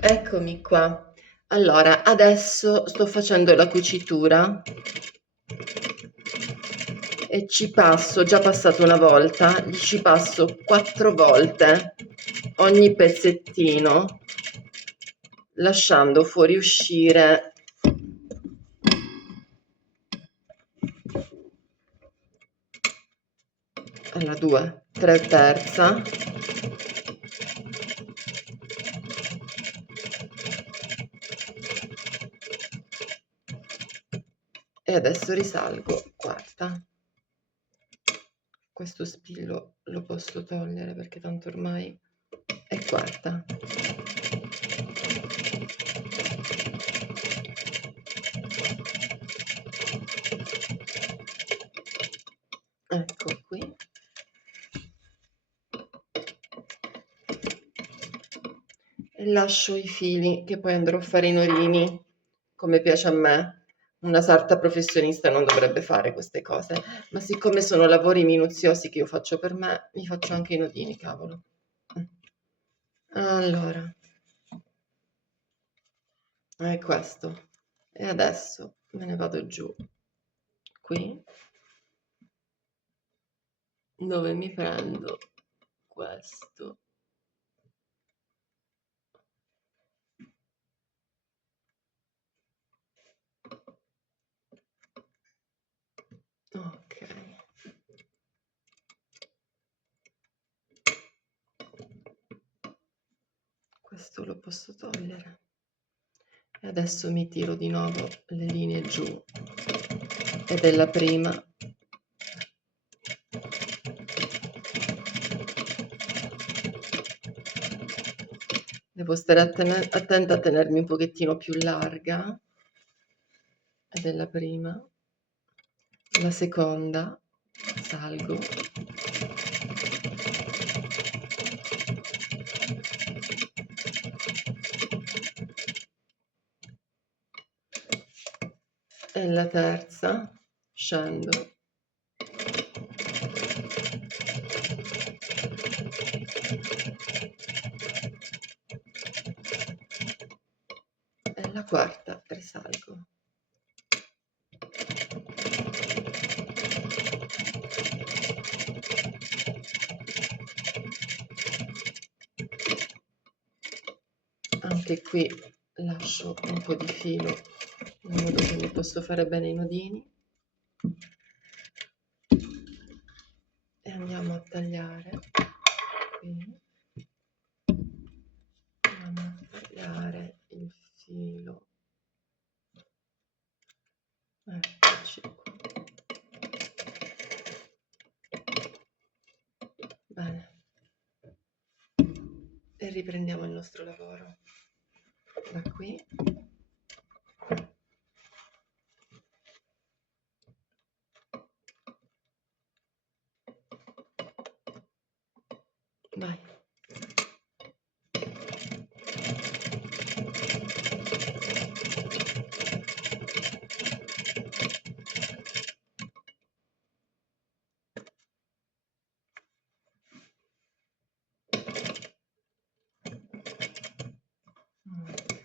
Eccomi qua. Allora, adesso sto facendo la cucitura e ci passo, già passato una volta, ci passo 4 volte ogni pezzettino, lasciando fuoriuscire alla 2, 3 terza. E adesso risalgo, quarta. Questo spillo lo posso togliere perché tanto ormai è quarta. Ecco qui. E lascio i fili che poi andrò a fare i norini, come piace a me. Una sarta professionista non dovrebbe fare queste cose, ma siccome sono lavori minuziosi che io faccio per me, mi faccio anche i nodini, cavolo. Allora, è questo. E adesso me ne vado giù, qui, dove mi prendo questo. Ok. Questo lo posso togliere. E adesso mi tiro di nuovo le linee giù. Ed è la prima. Devo stare attenta a tenermi un pochettino più larga. Ed è la prima. La seconda. Salgo. E la terza. Scendo. E la quarta. Risalgo. Anche qui lascio un po' di filo in modo che mi posso fare bene i nodini e andiamo a tagliare qui, andiamo a tagliare il filo, eccoci qua. Bene, e riprendiamo il nostro lavoro da qui. Vai. Ok.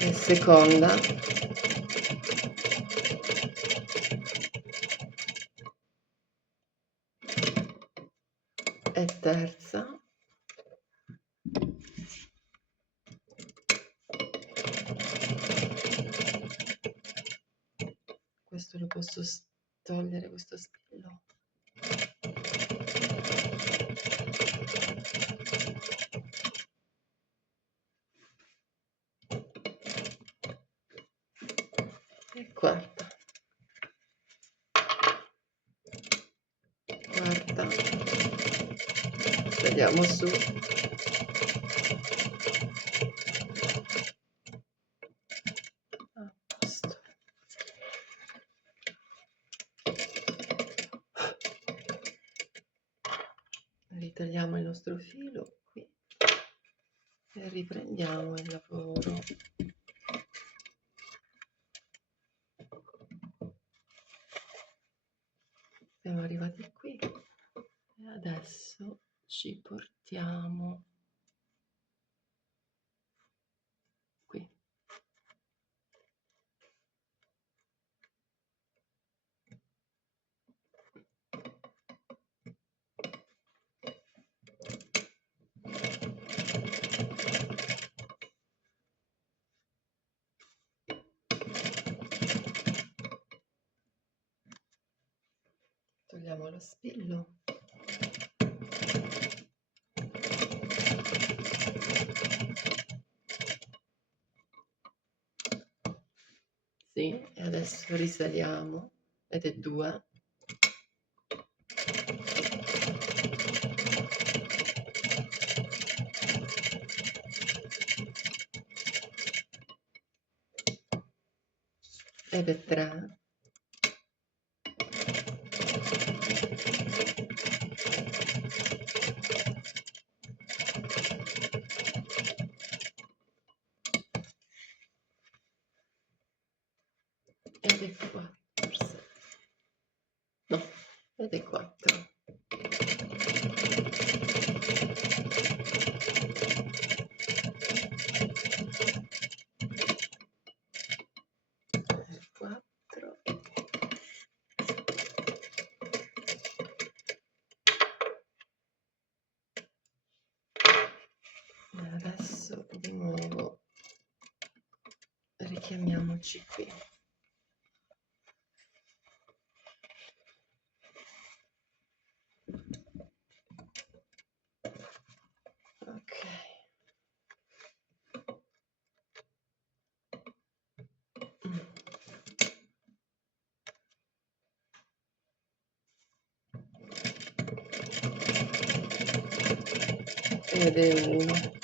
E seconda. E terza. Questo lo posso togliere, questo spillo. E quarta. Quarta. Saliamo su. A posto. Ritagliamo il nostro filo qui e riprendiamo il lavoro. Siamo arrivati qui. qui e adesso ci portiamo qui. Togliamo lo spillo. Sì, e adesso risaliamo ed è 2. Ed è 3. Ed è 4. Forse. No, ed è 4. E adesso di nuovo richiamiamoci qui. Ok. Ed è 1.